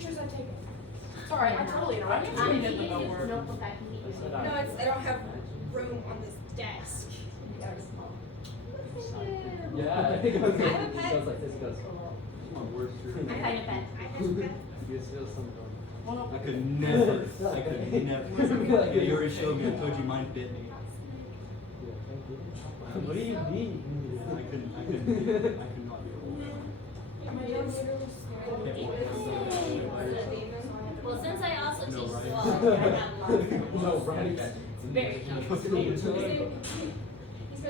pictures I've taken. Sorry, I totally know. I Can didn't you get the use this notebook. notebook I can get you? No, it's, I don't have room on this desk. Yeah, I think it goes, I have a pen. goes like this, it goes. On words through. I kind of bet. I have a pen. You just feel something. I could never, I could never. You already showed me, I told you mine bit me. Yeah, thank you. What do you mean? I could not be old. Well, since I also No, teach right? zoology, I have a lot of No, right. very He's got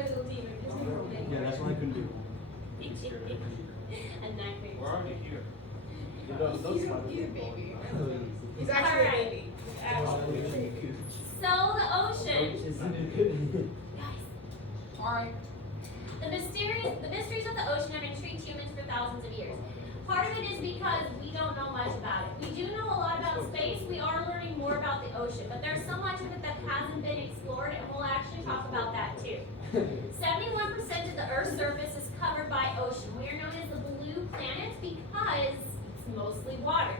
a little demon. Yeah, that's what I couldn't do. and nightmares. We're already here. You know, those He's a spiders cute are baby. fun. He's actually a Alright. baby. Actually. So the ocean, guys, Alright. the mysteries of the ocean have intrigued humans for thousands of years. Part of it is because we don't know much about it. We do know a lot about space. We are learning more about the ocean, but there's so much of it that hasn't been explored, and we'll actually talk about that too. 71% of the Earth's surface is covered by ocean. We are known as the blue planet because it's mostly water.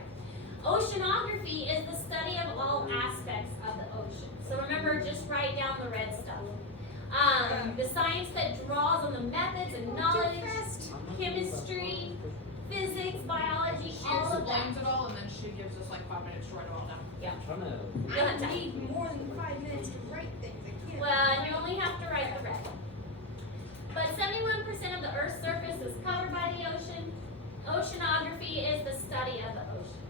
Oceanography is the study of all aspects of the ocean. So remember, just write down the red stuff. The science that draws on the methods and knowledge, chemistry, physics, biology, She all of that. explains it all and then she gives us like 5 minutes to write it all down. Yeah. Trying to. I need more than 5 minutes to write things. I can't. Well, you only have to write the red. But 71% of the Earth's surface is covered by the ocean. Oceanography is the study of the ocean.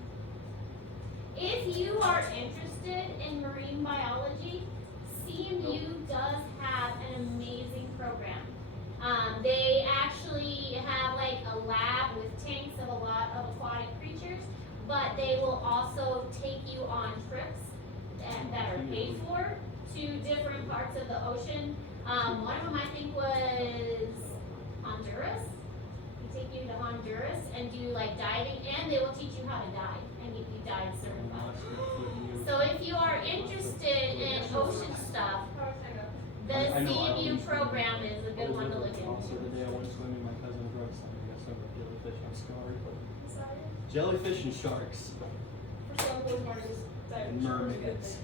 If you are interested in marine biology, CMU does have an amazing program. They actually have like a lab with tanks of a lot of aquatic creatures, but they will also take you on trips that are paid for to different parts of the ocean. One of them I think was Honduras. They take you to Honduras and do like diving, and they will teach you how to dive and get you dive certified. So if you are interested in ocean stuff, the I know, CMU program is a good one to look Also, the into. day I went swimming, my cousin broke something. I got some jellyfish on scarred. Jellyfish and sharks. And mermaids.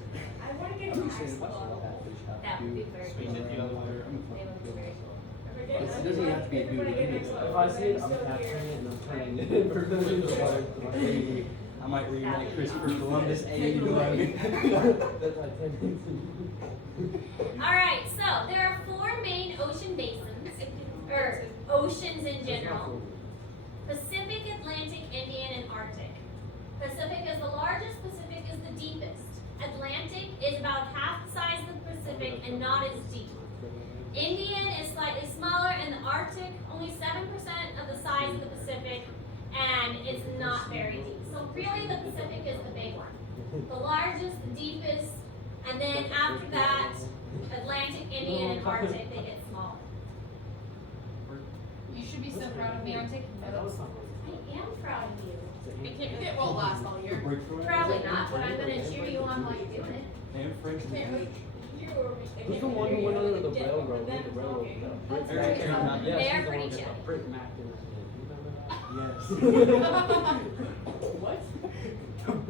I want to get a nice bottle. That would be very Swing cool. it the other way. I'm They fucking would be kill very myself. It doesn't have to be a dude. If I see it, I'm capturing it and I'm turning it in the water. I might read like Christopher Columbus, A, you know what I mean? That's like 10 minutes. Alright, so there are 4 main ocean basins, or oceans in general. Pacific, Atlantic, Indian, and Arctic. Pacific is the largest, Pacific is the deepest. Atlantic is about half the size of the Pacific and not as deep. Indian is slightly smaller, and the Arctic only 7% of the size of the Pacific, and it's not very deep. So really the Pacific is the big one. The largest, the deepest, and then after that, Atlantic, Indian, and Arctic, they get smaller. You should be so proud of me. I'm taking notes. I am proud of you. It won't last all year. Probably not, but I'm gonna cheer you on while you're doing it. And French language. Who's the one who went under the railroad? With the railroad stuff? That's Eric Mack. Yeah, They're she's the pretty one with chubby. the Britt Mac in her hand. You remember that? Yes. What?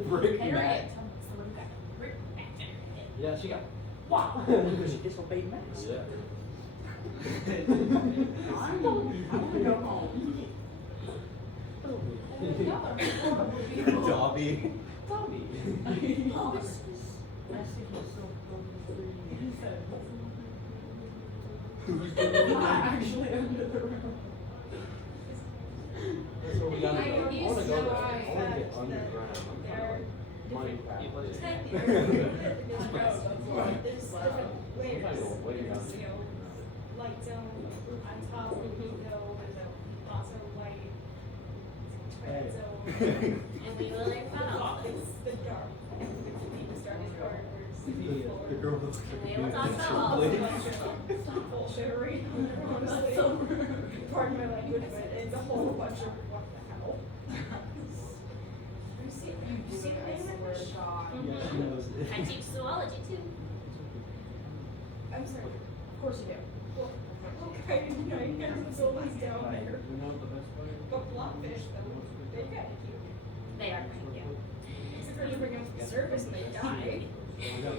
Brick Harriet. Mac. Someone got Rick back there. Yeah, she got. Wow. She disobeyed Max. Yeah. I want to go home. Dobby. Tommy. Actually under the room. That's where we gotta go. I wanna go there. I I wanna get have underground. I'm kind of like Minecraft. There's I'm layers. trying to go way down. There's, light zone on top of the window, there's lots of light. Red zone. And we will learn about all this. It's the dark. The deepest, darkest corners. The girl looks And like we will talk about all a this. Stop bullshittery. Honestly. Pardon my language, but it's a whole bunch of what the hell. You see the name of the shot? Yeah, she knows it. I teach zoology too. I'm sorry. Of course you do. Well, okay, you know, you guys are always down there. You know what the best part is? But blockfish, though, they're kind of cute. They are pretty cute. bring them to the surface and they die.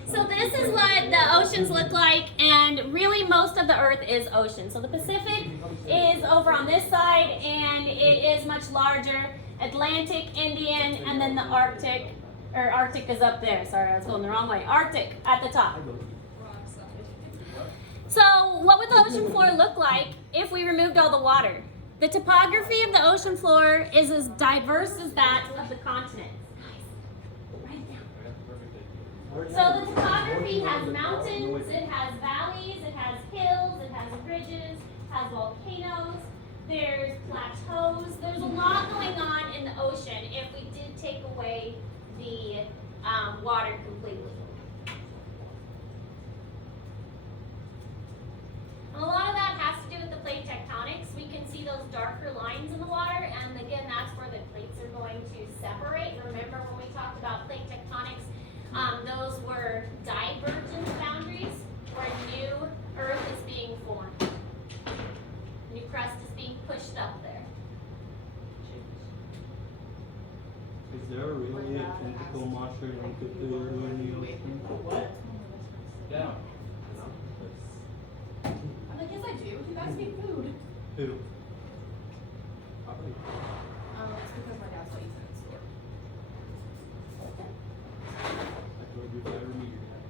So this is what the oceans look like, and really most of the earth is ocean. So the Pacific is over on this side, and it is much larger. Atlantic, Indian, and then the Arctic, or Arctic is up there. Sorry, I was going the wrong way. Arctic at the top. Wrong side. So what would the ocean floor look like if we removed all the water? The topography of the ocean floor is as diverse as that of the continents. So the topography has mountains, it has valleys, it has hills, it has ridges, has volcanoes, there's plateaus. There's a lot going on in the ocean if we did take away the water completely. And a lot of that has to do with the plate tectonics. We can see those darker lines in the water, and again, that's where the plates are going to separate. Remember when we talked about plate tectonics? Those were divergent boundaries where new earth is being formed. New crust is being pushed up there. Is there really a tentacle monster named Cthulhu in the ocean? What? Yeah. I'm like, yes, I do. You guys need food. Who? Probably. It's because my dad still eats in the store. I told you if I ever meet your dad.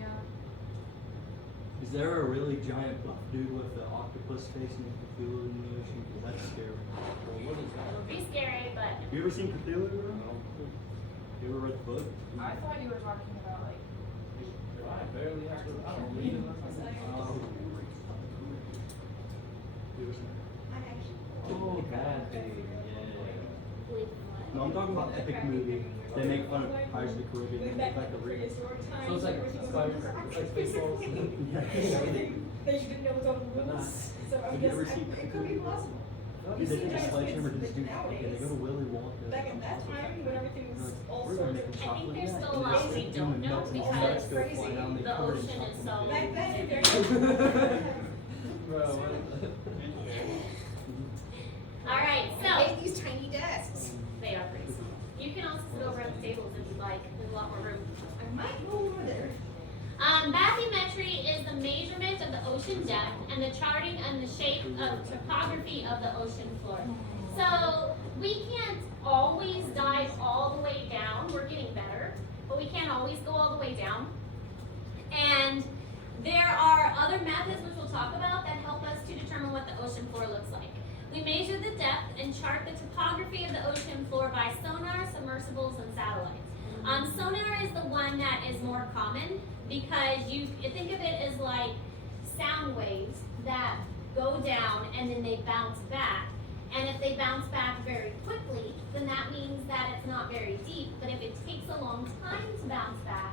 Yeah. Is there a really giant buff dude with an octopus face named Cthulhu in the ocean? Because that's scary. Well, what is that? It would be scary, but Have you ever seen Cthulhu, bro? No. You ever read the book? I thought you were talking about like. I barely have to. I don't read it. You ever seen it? Oh, that thing. believe in what? No, I'm talking about the epic movie. They make fun of Pirates of the Caribbean. They make like a real. Prehistoric times. So it's like everything was Spaceballs. everything that you didn't know was on the But not- rules. So I Have you guess ever seen it could be possible. Dude, they take a sledgehammer to this dude. Okay, they go to Willy Wonka. Back at that time, when everything was all We're gonna sorts make of. a I think chocolate. there's Yeah, still a and lot they we stick don't them in know melts and all because that's go fly down, they the cover it in ocean is chocolate. so- Back then, if there Bro, what? Alright, so made these tiny desks. they are pretty small. You can also sit over at the tables if you'd like. There's a lot more room. I might go over there. Bathymetry is the measurement of the ocean depth and the charting and the shape of topography of the ocean floor. So we can't always dive all the way down. We're getting better, but we can't always go all the way down. And there are other methods which we'll talk about that help us to determine what the ocean floor looks like. We measure the depth and chart the topography of the ocean floor by sonar, submersibles, and satellites. Sonar is the one that is more common because you think of it as like sound waves that go down and then they bounce back. And if they bounce back very quickly, then that means that it's not very deep. But if it takes a long time to bounce back,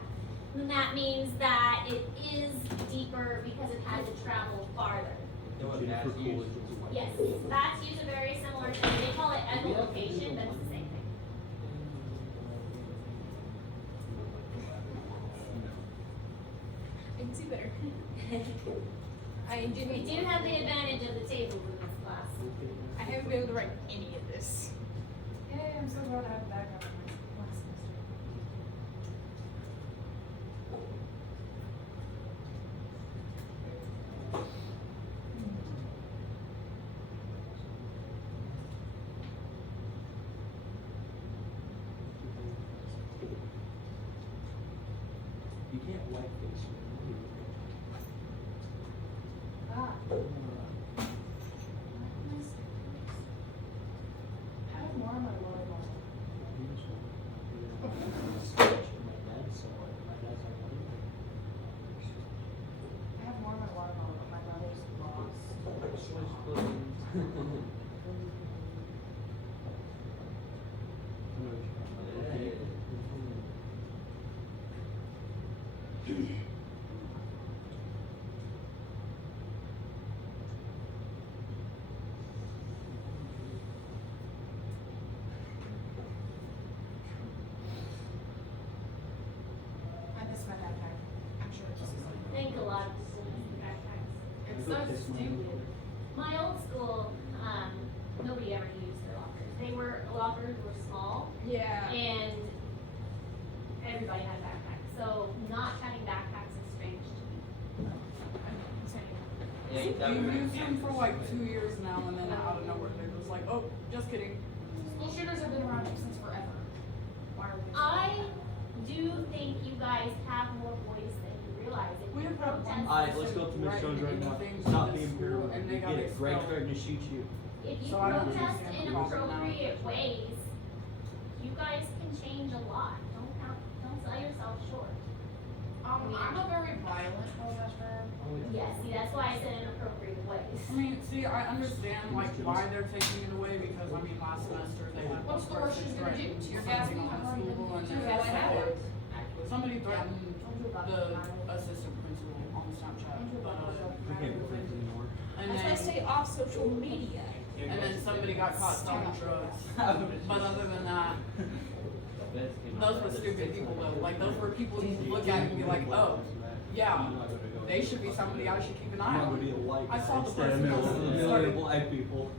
then that means that it is deeper because it had to travel farther. Jennifer Coolidge was a white Yes, girl. bats use a very similar thing. They call it echolocation, but it's the same thing. I can see better. I do We do have the advantage of the tables in this class. I haven't been able to write any of this. Yay, I'm so glad I have a background in my last semester. You can't white face me. Ah. I have more on my volleyball. small, Yeah. and everybody had backpacks, so not having backpacks is strange to me. We've used them for like 2 years now, and then out of nowhere they're just like, oh, just kidding. School shooters have been around since forever. Why are we? I do think you guys have more voice than you realize. If We you have had protest, Alright, let's go up to Miss Jones right now. Stop being paranoid. And You they get got it. Greg's expelled. starting to shoot you. if you So I don't protest understand in the problem now. appropriate ways, you guys can change a lot. Don't sell yourself short. I'm a very violent protester. Yes, see, that's why I said in appropriate ways. I mean, see, I understand like why they're taking it away because I mean last semester they had What's the one worst person she's gonna do? threatened Tear something gas me? on the I'm school going and to tear then gas me? somebody threatened Don't do about the it. assistant principal on Snapchat. We can't be friends anymore. And As I then stay off social media. somebody got caught selling drugs. But other than that, those were stupid people though. Like those were people you look at and be like, oh, yeah, they should be somebody I should keep an eye on. I saw the person that started- black people.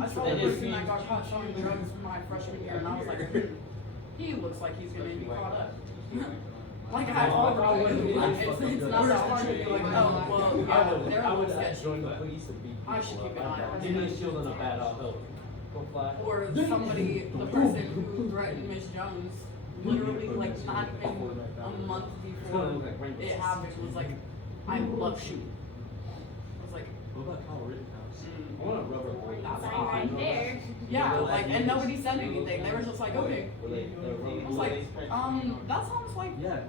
I saw the person that got caught selling drugs my freshman year, and I was like, he looks like he's gonna be caught up. Like I already, it's not that hard to be like, oh, well, yeah, they're a little sketchy. I should keep an eye on Give me a them. shield and a bat, I'll help. Go fly. Or somebody, the person who threatened Miss Jones, literally like not even a month before it happened, was like, I love shooting. I was like, What about Kyle Rittenhouse? I want a rubber ball. that's Sign hot. right there. Yeah, like, and nobody said anything. They were just like, okay. I was like, that sounds like Yeah.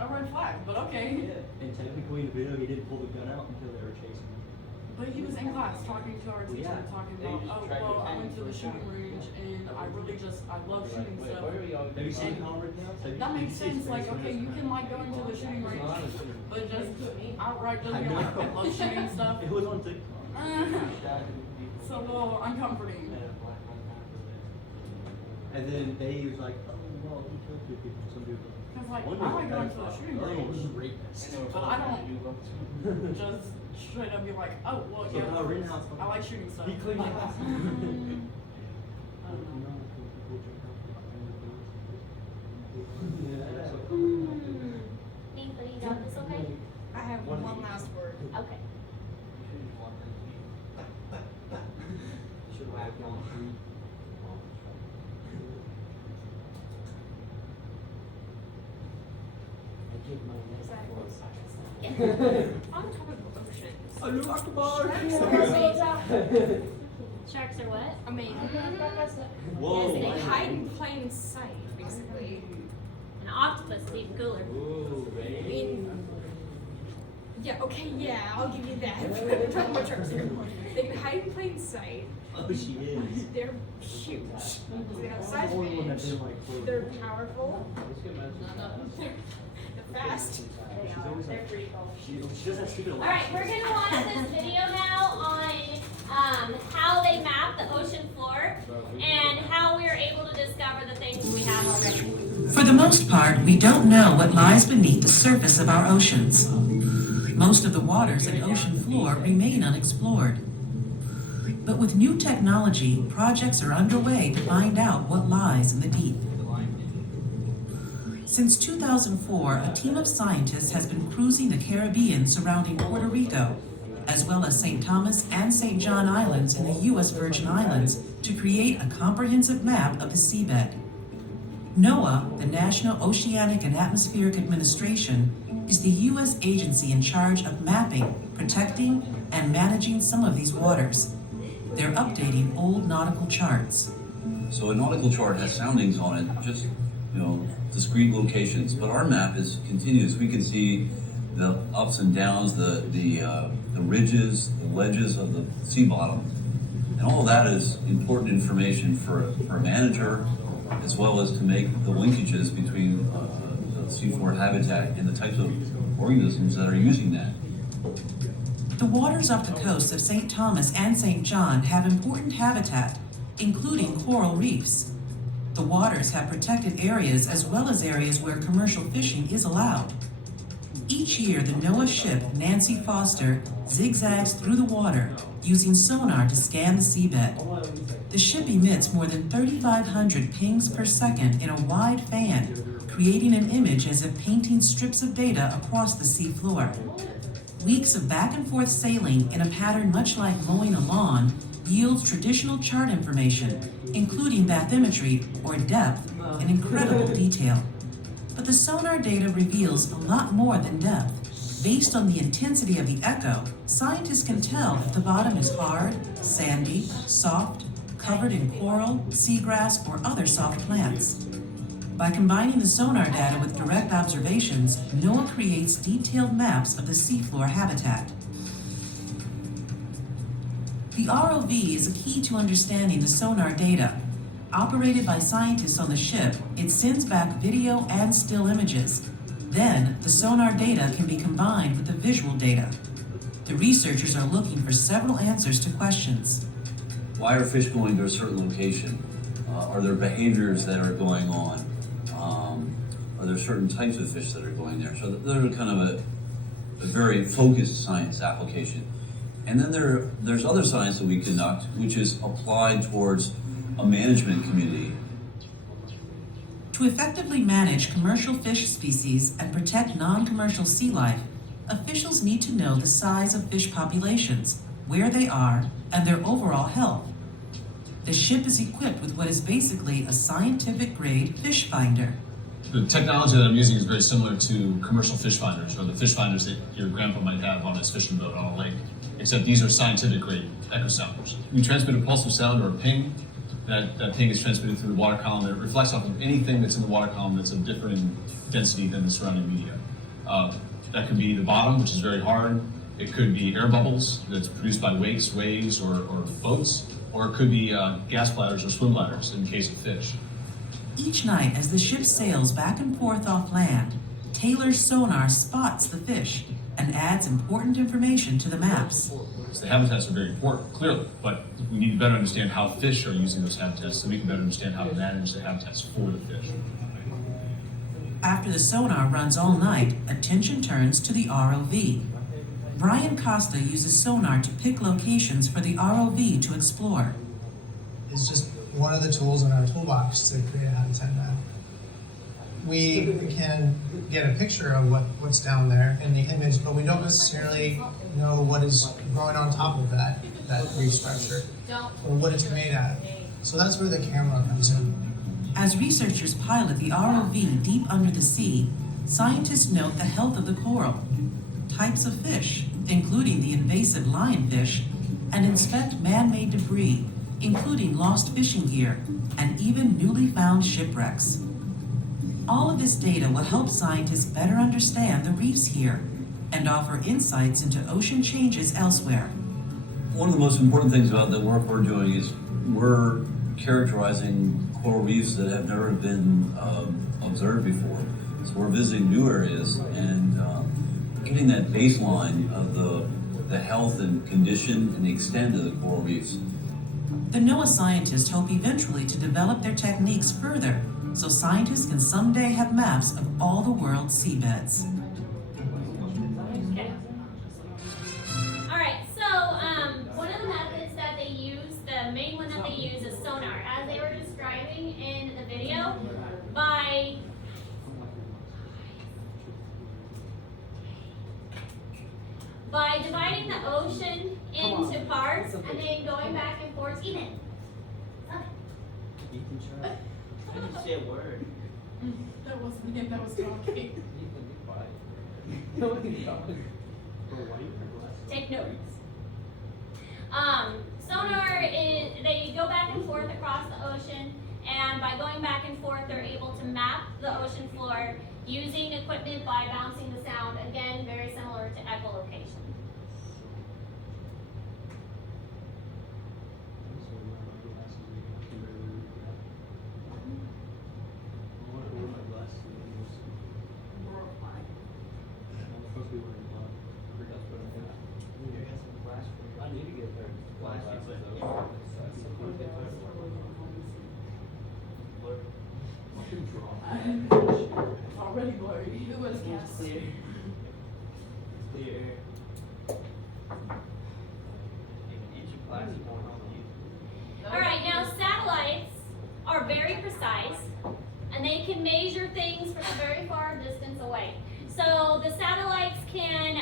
a red flag, but okay. And technically in the video, he didn't pull the gun out until they were chasing him. But he was in class talking to our teacher, Yeah. talking about, oh, well, I went to the shooting range and I really just, I love shooting stuff. Have you seen Kyle Rittenhouse? Have you- That have you makes seen sense, like, Space okay, you Force? can like go into the shooting range, but just outright just I be know. like, I love shooting stuff. It was on TikTok. So, well, uncomforting. And then they was like, oh, well, he killed 2 people, some dude. Cause like, One I was a like going to the pedophile, shooting the other one was a range, rapist. but I don't just straight up be like, oh, well, So Kyle yeah, Rittenhouse. I like shooting stuff. He cleaned Like, the house. I don't know. Nathan, you got this okay? I have one last word. Okay. Should whack you on the street. I give my neck On top of oceans. Allahu Akbar. Sharks are what? Amazing. Whoa. They wow. hide in plain sight, basically. An octopus is even cooler. Ooh, I baby. mean, yeah, okay, yeah, I'll give you that. We're talking about sharks here. They can hide in plain sight. Oh, she is. They're huge. They have The size only one that range. didn't like Chloe. They're powerful. Let's get message. They're fast. She's always They're like, pretty cool. she does that stupid Alright, we're gonna watch this video now on how they map the ocean floor and how we are able to discover the things we have already. For the most part, we don't know what lies beneath the surface of our oceans. Most of the waters and ocean floor remain unexplored. But with new technology, projects are underway to find out what lies in the deep. Since 2004, a team of scientists has been cruising the Caribbean surrounding Puerto Rico, as well as St. Thomas and St. John Islands in the U.S. Virgin Islands, to create a comprehensive map of the seabed. NOAA, the National Oceanic and Atmospheric Administration, is the U.S. agency in charge of mapping, protecting, and managing some of these waters. They're updating old nautical charts. So a nautical chart has soundings on it, just, discrete locations, but our map is continuous. We can see the ups and downs, the ridges, the ledges of the sea bottom. And all of that is important information for a manager, as well as to make the linkages between the seafloor habitat and the types of organisms that are using that. The waters off the coasts of St. Thomas and St. John have important habitat, including coral reefs. The waters have protected areas as well as areas where commercial fishing is allowed. Each year, the NOAA ship Nancy Foster zigzags through the water using sonar to scan the seabed. The ship emits more than 3,500 pings per second in a wide fan, creating an image as if painting strips of data across the seafloor. Weeks of back and forth sailing in a pattern much like mowing a lawn yields traditional chart information, including bathymetry or depth in incredible detail. But the sonar data reveals a lot more than depth. Based on the intensity of the echo, scientists can tell if the bottom is hard, sandy, soft, covered in coral, seagrass, or other soft plants. By combining the sonar data with direct observations, NOAA creates detailed maps of the seafloor habitat. The ROV is a key to understanding the sonar data. Operated by scientists on the ship, it sends back video and still images. Then, the sonar data can be combined with the visual data. The researchers are looking for several answers to questions. Why are fish going to a certain location? Are there behaviors that are going on? Are there certain types of fish that are going there? So those are kind of a very focused science application. And then there's other science that we conduct, which is applied towards a management community. To effectively manage commercial fish species and protect non-commercial sea life, officials need to know the size of fish populations, where they are, and their overall health. The ship is equipped with what is basically a scientific-grade fish finder. The technology that I'm using is very similar to commercial fish finders, or the fish finders that your grandpa might have on his fishing boat on a lake, except these are scientific-grade echo sounders. We transmit a pulse of sound or a ping. That ping is transmitted through the water column, and it reflects off of anything that's in the water column that's of differing density than the surrounding media. That could be the bottom, which is very hard. It could be air bubbles that's produced by wakes, waves, or boats, or it could be gas bladders or swim bladders in the case of fish. Each night, as the ship sails back and forth off land, Taylor's sonar spots the fish and adds important information to the maps. So the habitats are very important, clearly, but we need to better understand how fish are using those habitats so we can better understand how to manage the habitats for the fish. After the sonar runs all night, attention turns to the ROV. Brian Costa uses sonar to pick locations for the ROV to explore. It's just one of the tools in our toolbox to create a habitat map. We can get a picture of what's down there in the image, but we don't necessarily know what is growing on top of that reef structure or what it's made out of. So that's where the camera comes in. As researchers pilot the ROV deep under the sea, scientists note the health of the coral, types of fish, including the invasive lionfish, and inspect man-made debris, including lost fishing gear and even newly found shipwrecks. All of this data will help scientists better understand the reefs here and offer insights into ocean changes elsewhere. One of the most important things about the work we're doing is we're characterizing coral reefs that have never been observed before. So we're visiting new areas and getting that baseline of the health and condition and the extent of the coral reefs. The NOAA scientists hope eventually to develop their techniques further so scientists can someday have maps of all the world's seabeds. Okay. All right, so one of the methods that they use, the main one that they use is sonar, as they were describing in the video, by dividing the ocean into parts and then going back and forth. Ethan. Ethan Charles. I didn't say a word. That wasn't him, that was talking. Ethan, be quiet. Nobody's talking. Take notes. Sonar is, they go back and forth across the ocean, and by going back and forth, they're able to map the ocean floor using equipment by bouncing the sound, again, very similar to echolocation. I need to get their glasses though. Already blurry. Who was It's clear. Alright, now satellites are very precise and they can measure things from a very far distance away. So the satellites can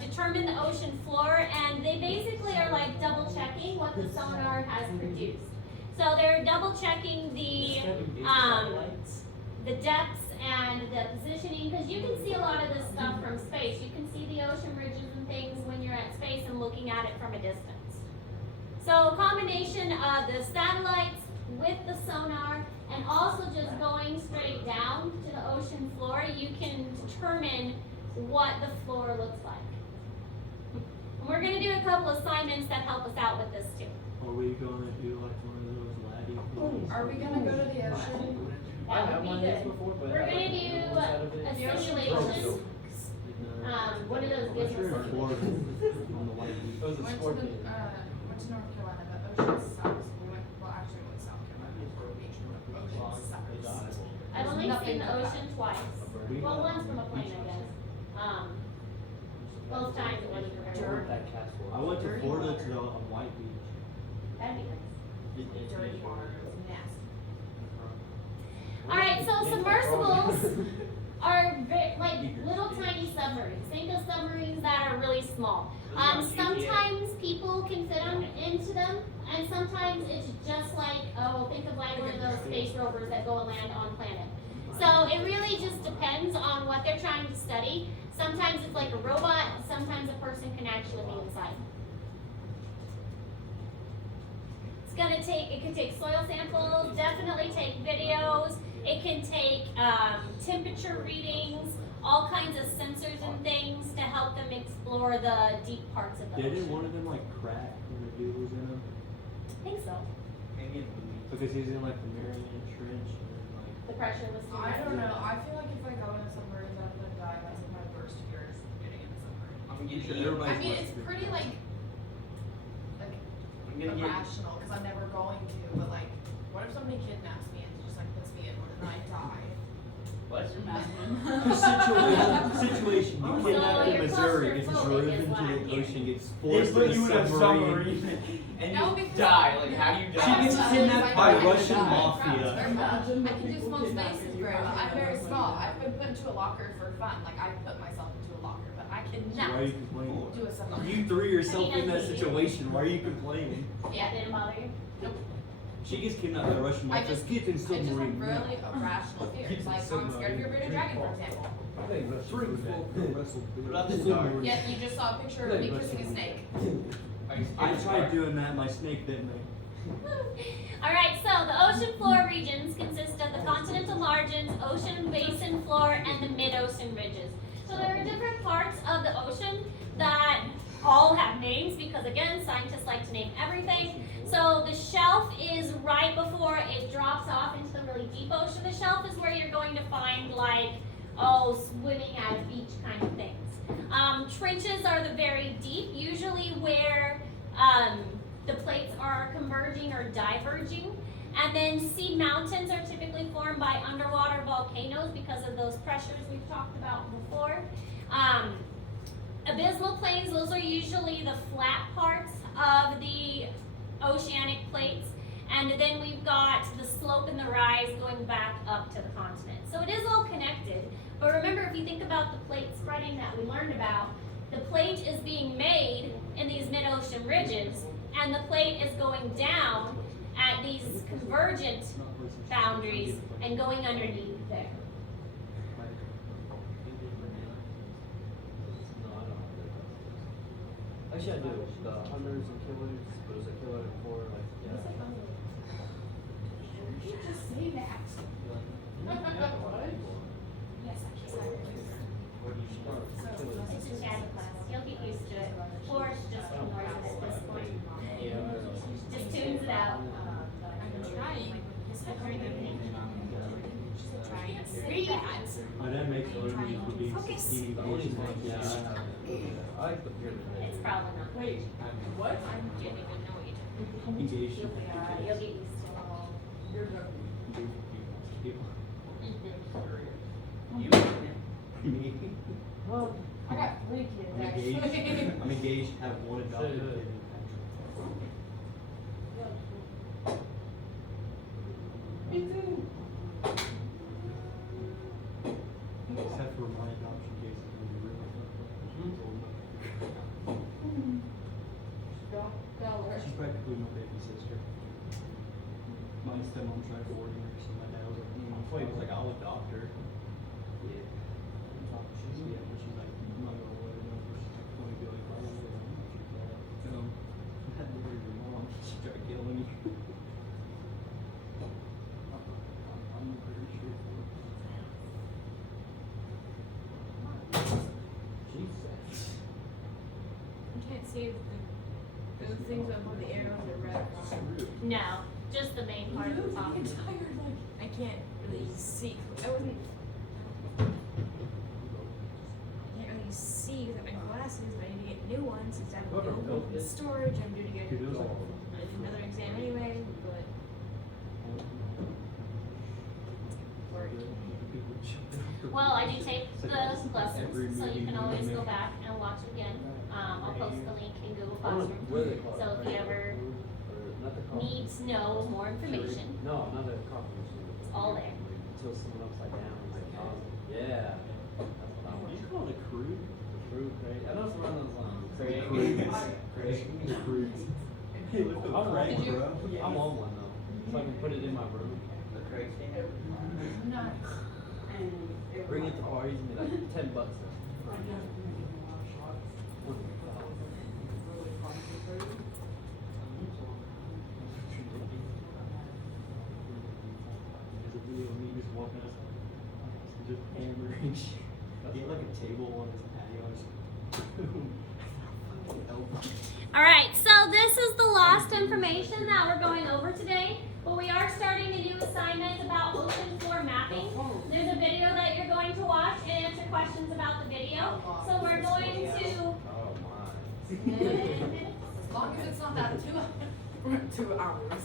determine the ocean floor, and they basically are like double checking what the sonar has produced. So they're double checking the depths and the positioning, because you can see a lot of this stuff from space. You can see the ocean ridges and things when you're at space and looking at it from a distance. So a combination of the satellites with the sonar and also just going straight down to the ocean floor, you can determine what the floor looks like. And we're going to do a couple assignments that help us out with this too. Are we gonna do like one of those laddie? Are we gonna go to the ocean? That would be good. We're going to do a simulation. What are those gizmos? On the white beach. It was a Went sport to game. went to North Carolina, the ocean sucks. We went, well, actually we went to South Carolina for a beach trip. Ocean sucks. I've only seen the ocean twice. We- Well, once from a plane, I guess. Both times it wasn't very That castle. I went to Florida to the white beach. That'd be nice. Dirty water, it was nasty. Alright, so submersibles are like little tiny submarines. Think of submarines that are really small. Sometimes people can fit into them, and sometimes it's just like, think of like one of those space rovers that go and land on planet. So it really just depends on what they're trying to study. Sometimes it's like a robot, sometimes a person can actually be inside. It could take soil samples, definitely take videos, it can take temperature readings, all kinds of sensors and things to help them explore the deep parts of the Didn't ocean. one of them like crack when the dude was in them? I think so. Because he's in like the Mariana Trench and then like. The pressure was too I much. don't know, I feel like if I go in a submarine, I'm gonna die. That's like my worst fear is getting in a submarine. I mean, it's pretty like irrational, because I'm never going to, but like, what if somebody kidnaps me and just like puts me in one and I die? Situation, you So kidnap in you're Missouri, gets claustrophobic driven is to what I'm the hearing. ocean, gets They forced put in you in a a submarine. and No, you because- die. Like, how do you She die? gets kidnapped by Russian mafia. I can do small spaces very well. I'm very small. I've been put into a locker for fun. Like, I put myself into a locker, but I Why are cannot you complaining? do a submarine. You threw yourself in that situation, why are you complaining? Yeah, didn't bother you? She gets kidnapped by Russian I mafia, just- get in I just have submarine. really irrational fears. Like, I'm scared of your bearded dragon, for example. What about the dark? Yet you just saw a picture of me kissing a snake. I tried doing that, my snake bit me. Alright, so the ocean floor regions consist of the continental margins, ocean basin floor, and the mid-ocean ridges. So there are different parts of the ocean that all have names because, again, scientists like to name everything. So the shelf is right before it drops off into the really deep ocean. The shelf is where you're going to find like, swimming at a beach kind of things. Trenches are the very deep, usually where the plates are converging or diverging. And then sea mountains are typically formed by underwater volcanoes because of those pressures we've talked about before. Abysmal plains, those are usually the flat parts of the oceanic plates. And then we've got the slope and the rise going back up to the continent. So it is all connected. But remember, if you think about the plate spreading that we learned about, the plate is being made in these mid-ocean ridges, and the plate is going down at these convergent boundaries and going underneath there. Actually, I do. The hunters and killers, but it was a killer before, like, yeah. You just say that. Yes, I can. Where do you start? Killers. It's a shadow class. You'll get used to it. Forrest just ignores it at this point. Yeah. Just tunes it out. I'm trying. Say that. Oh, that makes it easy for being skinny bitches like Yeah, that. I like the pyramid. It's probably not. Wait, what? I'm giving it no weight. Engaged. You'll get used to it. You're joking. Mhm. You? Me. Well, Okay. three kids, I'm actually. engaged. I'm engaged. Have one adopted kid. Me too. Except for my adoption case is going to be really She's practically my baby sister. My stepmom tried forwarding her, so my dad was like, he was like, I'll adopt her. Yeah. She's but she's like, I'm not gonna let her know. She's like, going to be like, I'm not your dad. That literally your mom. She tried killing me. I'm pretty sure. Jesus. You can't see those things up on the arrows are red. No, just the main part of the top. I can't really see. I can't really see without my glasses, but I need to get new ones since I'm Whoever going built to this- storage. I'm due to get Dude, it was like another exam anyway, but Well, I do tape the lessons, so you can always go back and watch again. I'll post the link in Google Classroom. What are they called? So if you ever Not the coffee. need to know more information, No, not the coffee machine. it's all there. Until someone upside down. It's like, yeah. That's what I want. You call it a crude? Fruit, Craig. I know it's around those lines. Craig. Craig. Crude. Hey, look at I'm Craig, on bro. one. I'm on one though. So I can put it in my room. The Craig. Bring it to parties and be like $10. There's a video of me just walking outside, just hammering shit. He had like a table on his patio. I just boom. All right, so this is the last information that we're going over today, but we are starting a new assignment about ocean floor mapping. There's a video that you're going to watch and answer questions about the video. So we're going to... Oh my. As long as it's not that 2 hours.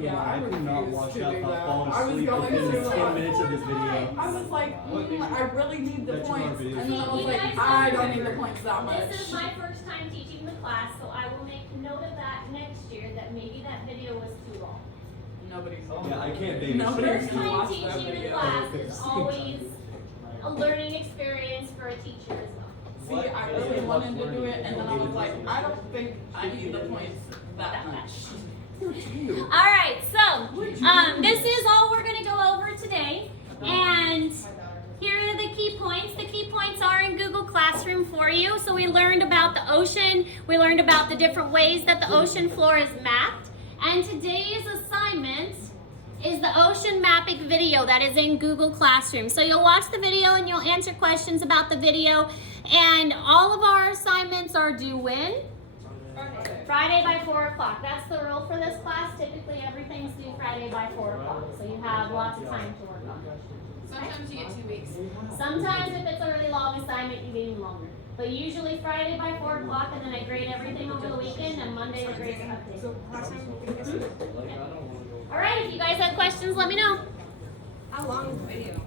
Yeah, I could not refuse watch to out do if I that. fall I was asleep going within to, 10 minutes of this video. I was like, I really need the That's your points. video. And then I was You like, guys I don't don't need the remember. points that much. This is my first time teaching the class, so I will make note of that next year, that maybe that video was too long. Nobody's Yeah, I can't babysit. Nobody's First gonna time watch that teaching the video. class is always a learning experience for a teacher as well. See, I really wanted to do it, and then I was like, I don't think I need the points that much. All right, so this is all we're going to go over today, and here are the key points. The key points are in Google Classroom for you. So we learned about the ocean, we learned about the different ways that the ocean floor is mapped, and today's assignment is the ocean mapping video that is in Google Classroom. So you'll watch the video and you'll answer questions about the video, and all of our assignments are due when? Friday by 4 o'clock. That's the rule for this class. Typically everything's due Friday by 4 o'clock. So you have lots of time to work on it. sometimes you get 2 weeks. Sometimes if it's a really long assignment, you get even longer. But usually Friday by 4 o'clock, and then I grade everything over the weekend, and Monday the grades are updated. So last time we did this. All right, if you guys have questions, let me know. How long is the video?